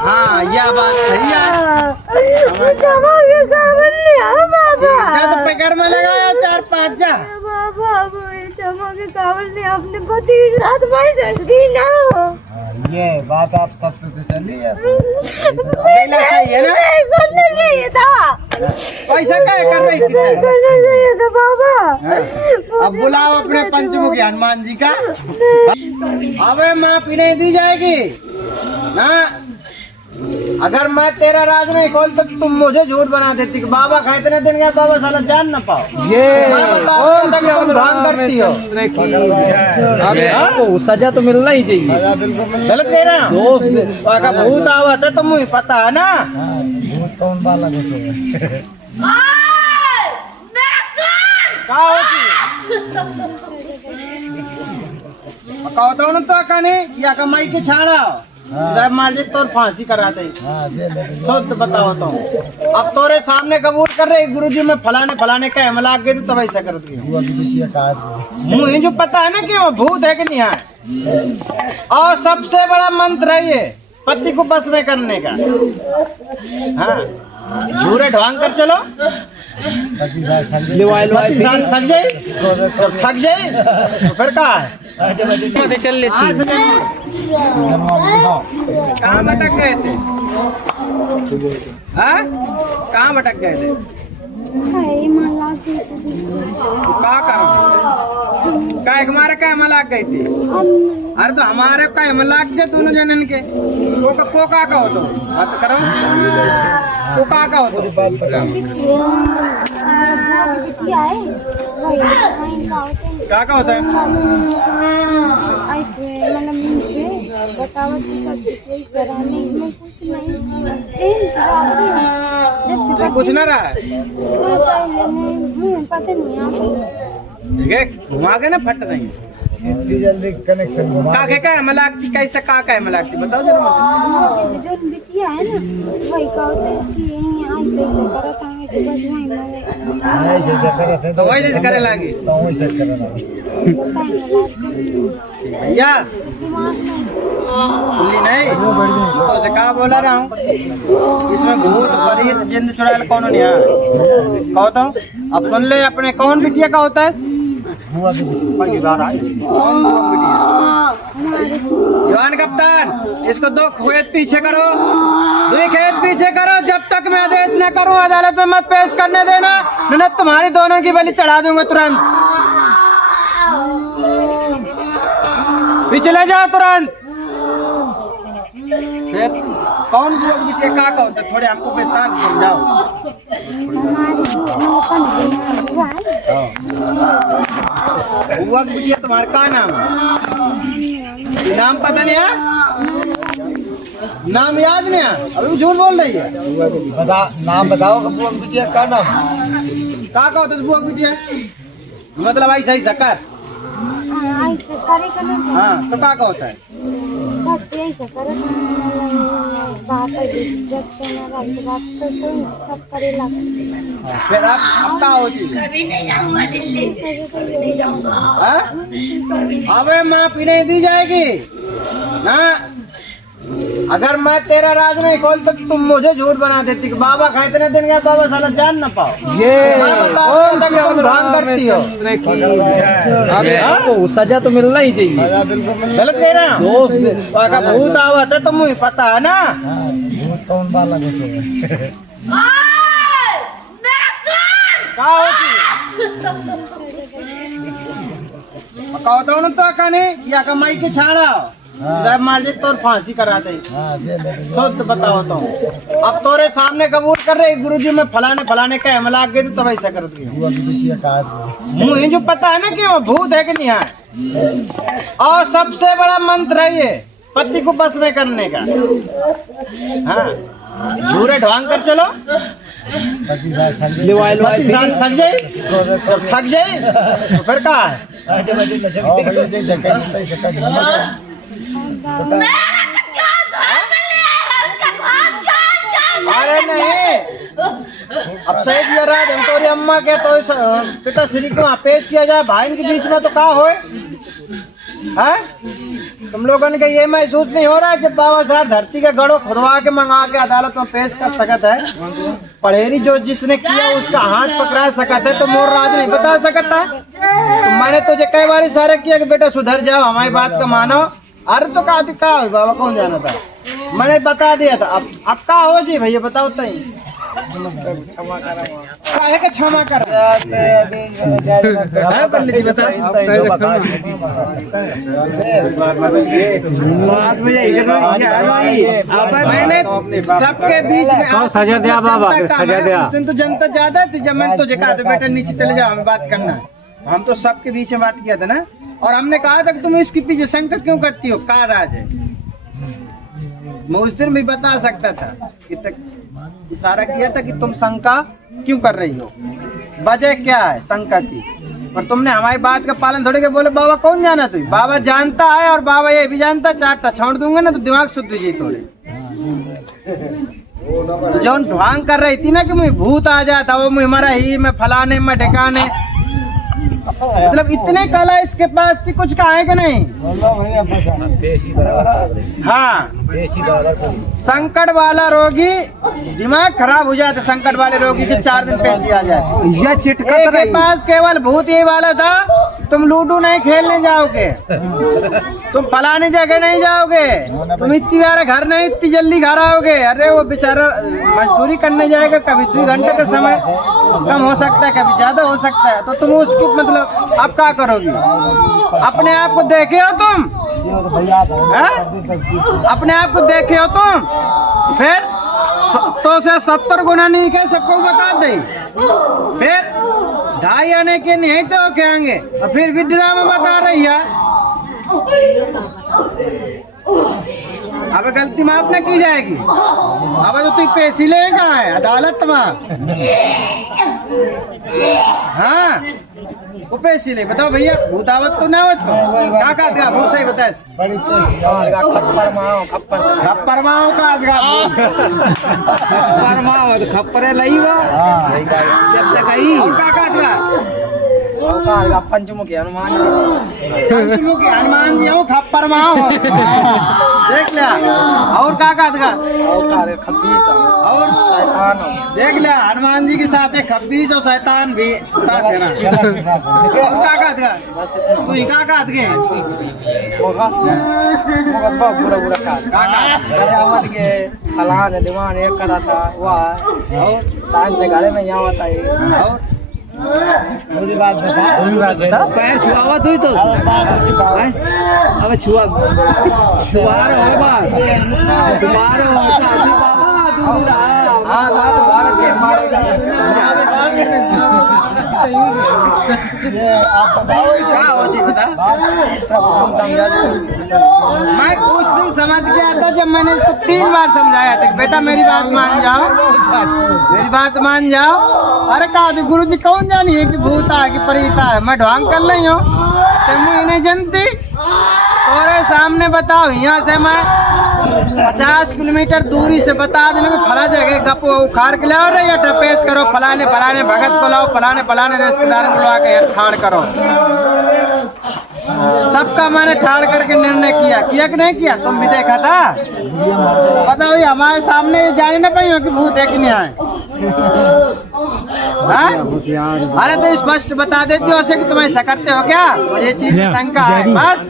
हाँ यह बात सही है। तो पैकर में लगाया 4-5 जा अपने पति के साथ भाई सही ना हो। ये बात आप सब पे चली है। सही है ना? चाहिए था पैसा क्या कर रही थी? चाहिए था बाबा। अब बुलाओ अपने पंचमुखी हनुमान जी का। अबे माफी नहीं दी जाएगी ना। अगर मैं तेरा राज नहीं खोल तो तुम मुझे झूठ बना देती कि बाबा खा इतने दिन गया, बाबा साला जान ना पाओ। ये भांग करती हो। आपको सजा तो मिलना ही चाहिए। गलत कह रहा हूँ। भूत आवत है तो मुझे पता है ना। भूत कौन वाला कहता हूँ ना तो कने या कमाई के छाड़ा जब मार तो फांसी करा दे। शुद्ध बताओ तो अब तोरे सामने कबूल कर रहे गुरुजी में फलाने का हमला गए तो तब ऐसा कर दिया। मुझे जो पता है ना कि वो भूत है कि नहीं है। और सबसे बड़ा मंत्र है ये पति को बस में करने का। हाँ झूरे ढोंग कर चलो छक जाए तो फिर कहा है चल लेती। कहाँ भटक गए थे? हाँ कहाँ भटक गए थे? क्या हमारे क्या मलाक गई थी? अरे तो हमारे का मलाक थे दोनों जनन के। को का हो तो बात करो। को का हो तो क्या होता है? कुछ ना रहा है ठीक है। घुमा के ना फट नहीं इतनी जल्दी कनेक्शन घुमा का है मलाकती कैसे का है मलाकती बताओ जरा मुझे। जो बिटिया है ना वही का होता है इसकी तो वही जैसे करे लागी भैया सुनली नहीं तो से कहा बोला रहा हूँ इसमें भूत परी जिंद चुड़ैल कौन नहीं है कहता हूँ। अब सुन ले अपने कौन बिटिया का होता है? जवान कप्तान इसको 2 खेत पीछे करो 2 खेत पीछे करो जब तक मैं आदेश न करूं अदालत में मत पेश करने देना न तुम्हारी दोनों की बलि चढ़ा दूंगा तुरंत। पीछे ले जाओ तुरंत। फिर कौन बिटिया का होता है थोड़े हमको विस्तार से समझाओ। बुआ की बिटिया तुम्हारा क्या नाम है? नाम पता नहीं है? नाम याद नहीं है? अभी झूठ बोल रही है। नाम बताओ बुआ की बिटिया का नाम का होता है बुआ की बिटिया? मतलब ऐसा ही सकर। हाँ तो का होता है? फिर आप क्या होती? अबे माफी नहीं दी जाएगी ना। अगर मैं तेरा राज नहीं खोल तो तुम मुझे झूठ बना देती कि बाबा खा इतने दिन गया, बाबा साला जान ना पाओ। ये भांग करती हो। आपको सजा तो मिलना ही चाहिए। गलत कह रहा हूँ। भूत आवत है तो मुझे पता है ना। भूत कौन वाला कहता हूँ ना तो कने या कमाई के छाड़ा जब मार तो फांसी करा दे। शुद्ध बताओ तो अब तोरे सामने कबूल कर रहे गुरुजी में फलाने का हमला गए तो तब ऐसा कर दिया। मुझे जो पता है ना कि वो भूत है कि नहीं है। और सबसे बड़ा मंत्र है ये पति को बस में करने का। हाँ झूरे ढोंग कर चलो छक जाए तो फिर कहा है अरे नहीं अब सही किया रहा धमतोरी अम्मा के तो पिता श्री को पेश किया जाए भाई के बीच में तो कहा होए है? तुम लोगों ने ये महसूस नहीं हो रहा है जब बाबा साहब धरती का गड़ो खुदवा के मंगा के अदालत में पेश कर सकत है, पढ़ेरी जो जिसने किया उसका हाथ पकड़ा सकत है, तो मोर राज नहीं बता सकता। तो मैंने तुझे कई बार इशारा किया कि बेटा सुधर जाओ, हमारी बात का मानो। अरे तो का बाबा कौन जाना था, मैंने बता दिया था। अब का हो जी भैया बताओ तई काहे के क्षमा कर पंडित जी बता मैंने सबके बीच में सजा दिया बाबा, सजा दिया। उस दिन तो जनता ज्यादा थी जब मैंने तुझे कहा था बेटा नीचे चले जाओ हमें बात करना है। हम तो सबके बीच में बात किया था ना, और हमने कहा था कि तुम इसके पीछे शंका क्यों करती हो, क्या राज है। मैं उस दिन भी बता सकता था कि इशारा किया था कि तुम शंका क्यों कर रही हो, वजह क्या है शंका की, और तुमने हमारी बात का पालन थोड़ी के बोले बाबा कौन जाना तुझे। बाबा जानता है और बाबा ये भी जानता, चारटा छोड़ दूंगा ना तो दिमाग शुद्ध जी थोड़े। तो जो ढोंग कर रही थी ना कि मुझे भूत आ जाता, वो मुझे मरा ही मैं फलाने में ढकाने, मतलब इतने कला इसके पास थी, कुछ कहा है कि नहीं। हाँ, संकट वाला रोगी दिमाग खराब हो जाता, संकट वाले रोगी के 4 दिन पेशी आ जाए। यह चिटकत के पास केवल भूत ये वाला था, तुम लूडो नहीं खेलने जाओगे, तुम फलाने जगह नहीं जाओगे, तुम इतनी बार घर नहीं इतनी जल्दी घर आओगे। अरे वो बेचारा मजदूरी करने जाएगा, कभी 2 घंटे का समय कम हो सकता है, कभी ज्यादा हो सकता है, तो तुम उसकी मतलब आप क्या करोगी। अपने आप को देखे हो तुम, अपने आप को देखे हो तुम, फिर तो से 70 गुना नहीं के सबको बता दे, फिर 2.5 आने के नहीं तो क्या आएंगे, और फिर भी ड्रामा बता रही है। अब गलती माफ न की जाएगी। अब तो तू पैसे ले कहाँ है अदालत में। हाँ वो पैसे ले, बताओ भैया भूतावत तो ना आवत तो क्या का दिया बहुत सही बताए। खप्पर माओ का खप्परे लई वा जब तक आई और का दिया पंचमुखी हनुमान, पंचमुखी हनुमान जी हो खप्पर माओ देख लिया। और का दिया और शैतान देख लिया, हनुमान जी के साथ है खब्बीस और शैतान भी साथ है ना। और का दिया तू ही का दिए आवत के फलान दीवान एक करा था वह और टाइम से गाड़ी में यहाँ आता है। और मुझे बात बता पैर छुआवत हुई तो अब छुआ छुआर हो बात तुम्हारे भारत के मारेगा। मैं उस दिन समझ गया था जब मैंने इसको 3 बार समझाया था बेटा मेरी बात मान जाओ, मेरी बात मान जाओ। अरे कहा गुरु जी कौन जानी है कि भूत है कि प्रेत है, मैं ढोंग कर ली हूँ तो मुझे नहीं जानती। और सामने बताओ यहाँ से मैं 50 किलोमीटर दूरी से बता देने को फला जगह गप उखाड़ के लाओ रे या टपेश करो, फलाने फलाने भगत को लाओ, फलाने फलाने रिश्तेदार को ला के ठाड़ करो। सबका मैंने ठाड़ करके निर्णय किया कि नहीं किया, तुम भी देखा था। बताओ ये हमारे सामने जाने ना पाई हो कि भूत है कि नहीं आए। अरे तो स्पष्ट बता देती हो कि तुम ऐसा करते हो क्या, मुझे चीज की शंका है बस।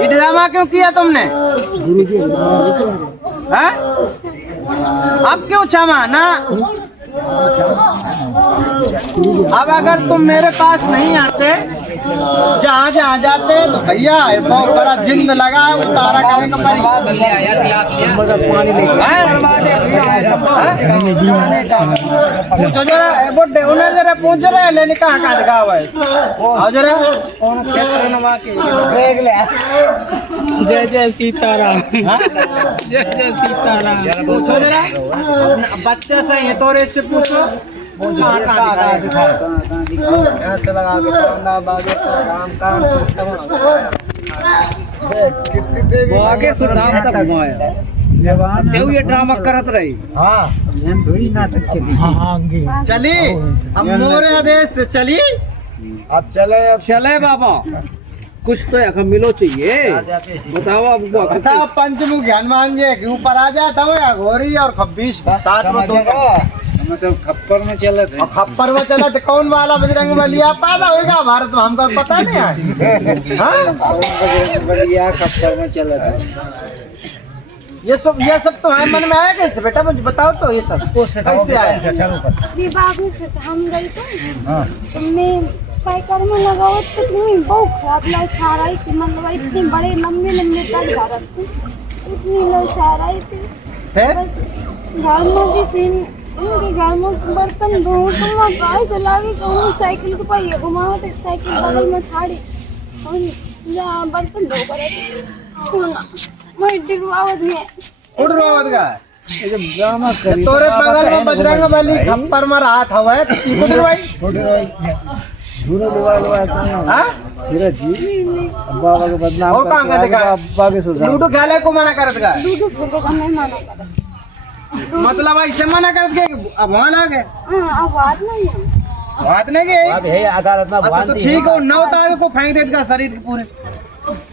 ये ड्रामा क्यों किया तुमने, है? अब क्यों क्षमा ना। अब अगर तुम मेरे पास नहीं आते, जहाँ जहाँ जाते तो भैया बहुत बड़ा जिंद लगा उतारा करने का पूछो जरा बोटे उन्हें जरा पूछ जरा लेने कहाँ कहाँ दिखा हुआ है और जरा जय जय सीताराम, जय जय सीताराम। पूछो जरा बच्चा सही है तो इससे पूछो आगे सुधार तक घुमाया देव ये ड्रामा करत रही। हाँ थोड़ी नाटक चली चली अब मोरे आदेश से चली। अब चले बाबा कुछ तो यहाँ मिलो चाहिए बताओ अब बताओ पंचमुखी हनुमान जी के ऊपर आ जाता हो या घोरी और 26 साथ में दोनों मतलब खप्पर में चले थे। और खप्पर में चला तो कौन वाला बजरंग बलिया पैदा होगा भारत में, हमको पता नहीं है। हाँ? बलिया खप्पर में चले थे। ये सब तो है मन में आया कैसे बेटा, मुझे बताओ तो ये सब कैसे आया? विवाह से हम गई तो मैं पैकर में लगाओ तो इतनी बहुत खराब लग खा रही थी, मतलब इतने बड़े लंबे लंबे तक जा रहे थे, इतनी लग खा रही थी। बस घर में भी थी, उनके घर में बर्तन धो तो मैं गाय चला गई कहूँ साइकिल को पहिए घुमाओ तो साइकिल बगल में ठाड़ी और जहाँ बर्तन धो कर मैं डिगवावत में उड़ रोवत का तोरे बगल में बजरंग बली खप्पर में रात हवा तो की भाई बाबा के बदनाम और कहाँ का देखा अब्बा के सुधार लूडो खेले को मना करत का, दूध खेले का नहीं माना कर। मतलब ऐसे मना करत के अब वहाँ लागे अब बात नहीं है, बात नहीं के अब है आधार अपना तो ठीक हो 9 तारीख को फेंक देत का शरीर के पूरे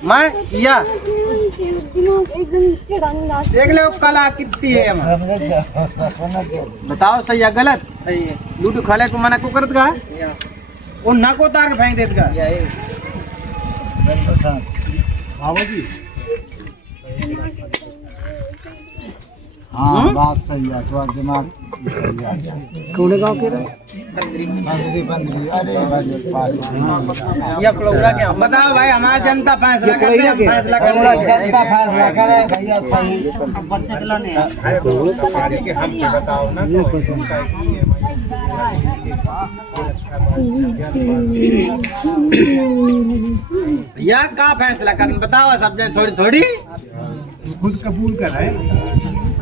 मैं या दिमाग एकदम चिढ़ाने लगा। देख ले कला कितनी है हमारे। बताओ सही है गलत? सही है। लूडो खेले को मना को करत का वो ना को तार के फेंक देत का बाबू जी। हाँ बात सही है, तो दिमाग कौन गांव के रहे? ये प्रोग्राम क्या बताओ भाई, हमारा जनता फैसला करे, फैसला जनता फैसला करे भैया सही। बच्चे खिलाने हम बताओ ना या का फैसला करना बताओ सब जन थोड़ी थोड़ी खुद कबूल कर रहे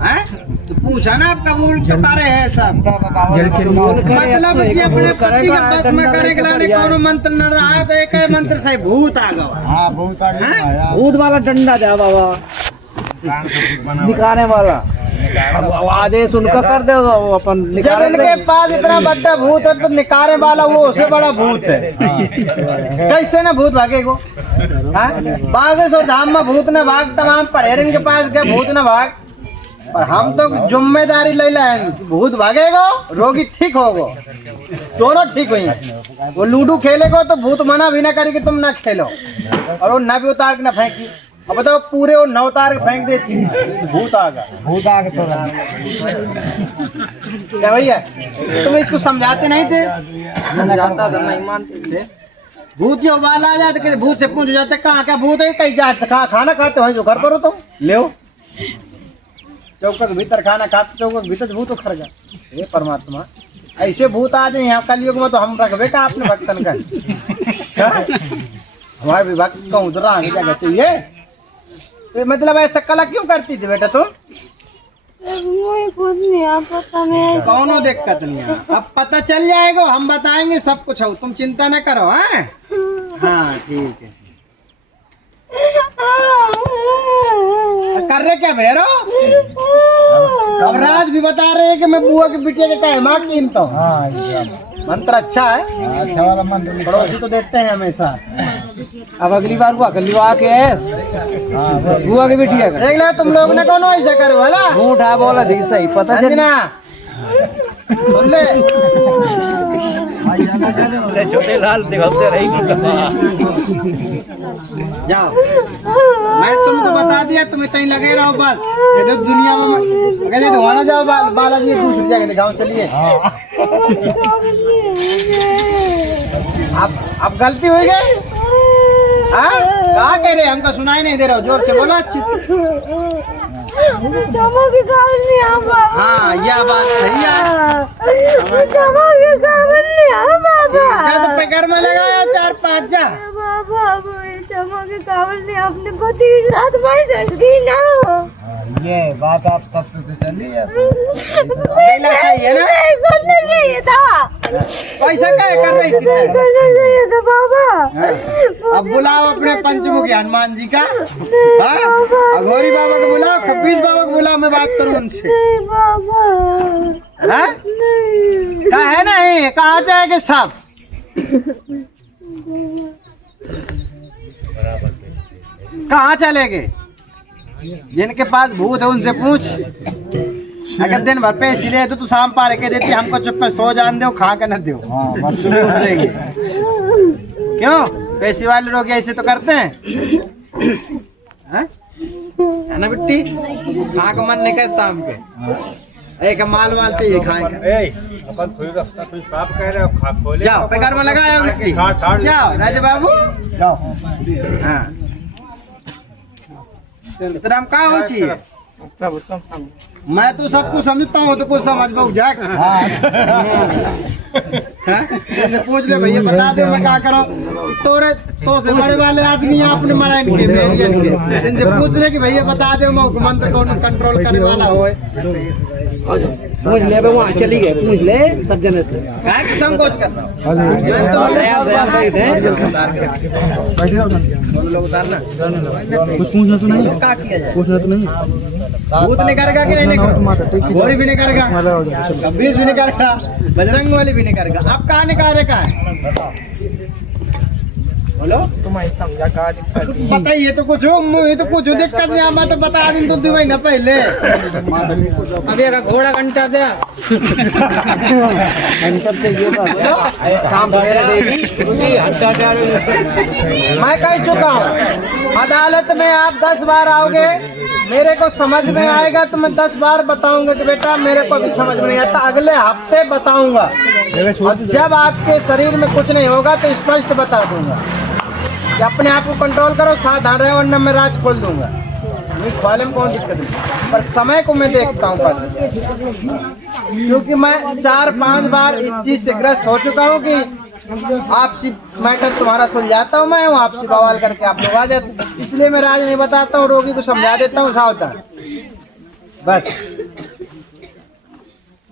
हैं तो पूछा ना आप कबूल चुका रहे हैं सब मतलब कि अपने पति के बस में करे के लाने कोनो मंत्र न रहा है तो एक ही मंत्र से भूत आ गया। हाँ बहुत आगे आया। भूत वाला डंडा दे बाबा निकालने वाला आदेश उनका कर दे वो अपन जब इनके पास इतना बड़ा भूत है तो निकालने वाला वो उससे बड़ा भूत है। कैसे ना भूत भागे को बागेश्वर धाम में भूत न भाग, तमाम पढ़ेरन के पास गए भूत न भाग, और हम तो जिम्मेदारी ले लें भूत भागेगा रोगी ठीक होगा, दोनों ठीक हुई। वो लूडो खेलेगा तो भूत मना भी ना करेगी तुम ना खेलो, और वो ना भी उतार के ना फेंकी। अब बताओ पूरे वो 9 उतार के फेंक देती भूत आ गया, भूत आगे तो क्या भैया तुम इसको समझाते नहीं थे? समझाता था नहीं मानते थे। भूत जो बाल आ जाते कि भूत से पूछ जाते कहाँ क्या भूत है, कहीं जाते खाना खाते हो जो घर पर हो तो ले चौक के भीतर खाना खाते, चौक के भीतर भूत उखड़ गया। हे परमात्मा ऐसे भूत आ जाए यहाँ कलयुग में तो हम रखबे का अपने भक्तन का हमारे भी भक्त को उधर आने क्या चाहिए। तो मतलब ऐसा कला क्यों करती थी बेटा तुम? मुझे कुछ नहीं पता, मैं कौनो दिक्कत नहीं है, अब पता चल जाएगा, हम बताएंगे सब कुछ हो, तुम चिंता न करो। हाँ ठीक है। कर रहे क्या भैरो? अब राज भी बता रहे हैं कि मैं बुआ के बिटिया के कहमा कीमता हूँ। मंत्र अच्छा है, अच्छा वाला मंत्र पड़ोसी तो देते हैं हमेशा। अब अगली बार बुआ कलिवा के बुआ के बिटिया का देख लो तुम लोग ने कौन ऐसा करो वाला झूठा बोला दी सही पता चल ना सुन ले छोटे लाल दिखाते रही जाओ, मैं तुमको बता दिया, तुम्हें कहीं लगे रहो बस। ये तो दुनिया में अगर धोना जाओ बालाजी दूसरी जगह दिखाओ। चलिए अब गलती हो गई। कहाँ कह रहे हमको सुनाई नहीं दे रहा, जोर से बोलो अच्छी से। हाँ यह बात सही है। जा तो पैकर में लगाया 4-5 जा। अपने पति के साथ भाई जल्दी ना हो। ये बात आप सब पे चली है। सही है ना? करना चाहिए था, पैसा क्या कर रही थी? करना चाहिए था बाबा। अब बुलाओ अपने पंचमुखी हनुमान जी का, अघोरी बाबा को बुलाओ, 26 बाबा को बुलाओ, मैं बात करूँ उनसे। बाबा है नहीं कहाँ जाएंगे सब? कहाँ चले गए? जिनके पास भूत है उनसे पूछ। अगर दिन भर पैसे ले तो तू शाम पार के देती, हमको चुप पे सो जान दो, खा के न दो। क्यों? पैसे वाले लोग ऐसे तो करते हैं, हैं? है ना बिट्टी? खा के मन नहीं कर शाम के, एक माल वाल चाहिए खाएंगे। जाओ पैकार में लगाया बिट्टी, जाओ राजा बाबू जाओ। हाँ तेरा हम कहाँ हो चाहिए? मैं तो सब कुछ समझता हूँ, तो कुछ समझ पाऊ जा। पूछ ले भैया, बता दे मैं क्या करूँ। तोरे तो से बड़े वाले आदमी आपने मरा इनके इनसे पूछ ले कि भैया बता दे, मैं हुकूमत कौन कंट्रोल करने वाला हो। पूछ ले, वहाँ चली गए, पूछ ले सब जने से। क्या कि संकोच करता हूँ? कुछ पूछना तो नहीं, क्या किया जाए? पूछना तो नहीं। भूत नहीं करेगा कि नहीं करेगा? गोरी भी नहीं करेगा, कबीर भी नहीं करेगा, बजरंग वाली भी नहीं करेगा। अब कहाँ निकाले का है? बोलो तुम्हारी समझा का बताइए तो कुछ हो, मुझे तो कुछ दिक्कत नहीं। मैं तो बता दिन तो 2 महीना पहले। अभी अगर घोड़ा घंटा दे मैं कह चुका हूँ, अदालत में आप 10 बार आओगे, मेरे को समझ में आएगा तो मैं 10 बार बताऊंगा कि बेटा मेरे को भी समझ में नहीं आता, अगले हफ्ते बताऊंगा। और जब आपके शरीर में कुछ नहीं होगा तो स्पष्ट बता दूंगा कि अपने आप को कंट्रोल करो, सावधान रहे, वरना मैं राज खोल दूंगा। मुझे ख्वाले में कौन दिक्कत नहीं, पर समय को मैं देखता हूँ बस, क्योंकि मैं 4-5 बार इस चीज से ग्रस्त हो चुका हूँ कि आपसी मैटर तुम्हारा सुलझाता हूँ मैं, आपसी बवाल करके आप लोग आ जाते, इसलिए मैं राज नहीं बताता हूँ, रोगी को समझा देता हूँ सावधान। बस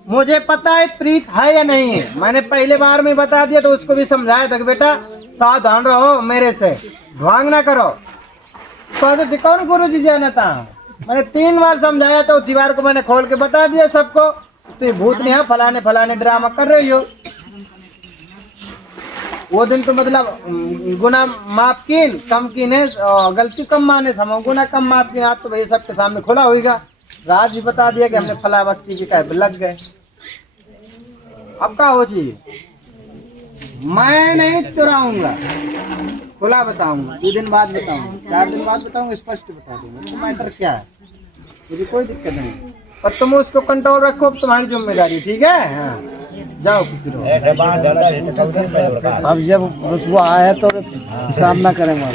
मुझे पता है प्रीत है या नहीं है, मैंने पहले बार में बता दिया तो उसको भी समझाया था कि बेटा सावधान रहो, मेरे से ढोंग ना करो। तो कौन गुरु जी जाना था, मैंने 3 बार समझाया तो दीवार को मैंने खोल के बता दिया सबको, तो ये भूत नहीं है, फलाने फलाने ड्रामा कर रही हो। वो दिन तो मतलब गुना माफ की कम की ने, गलती कम माने, हम गुना कम माफ की, आज तो भाई सबके सामने खुला होगा। राज भी बता दिया कि हमने फला व्यक्ति के कैब लग गए। अब क्या हो चाहिए, मैं नहीं चुराऊंगा, खुला बताऊंगा, 2 दिन बाद बताऊंगा, 4 दिन बाद बताऊंगा, स्पष्ट बता दूंगा तो मैटर क्या है, मुझे कोई दिक्कत नहीं। पर तुम उसको कंट्रोल रखो, तुम्हारी जिम्मेदारी, ठीक है? हाँ जाओ किसी रो। अब जब वो आया तो सामना करेंगे।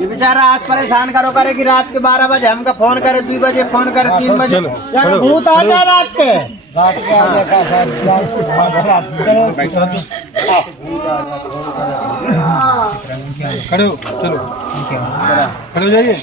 ये बेचारा आज परेशान करो करे कि रात के 12 बजे हमका फोन करे, 2 बजे फोन करे, 3 बजे भूत आ जाए रात के। खड़े हो, चलो खड़े हो जाइए।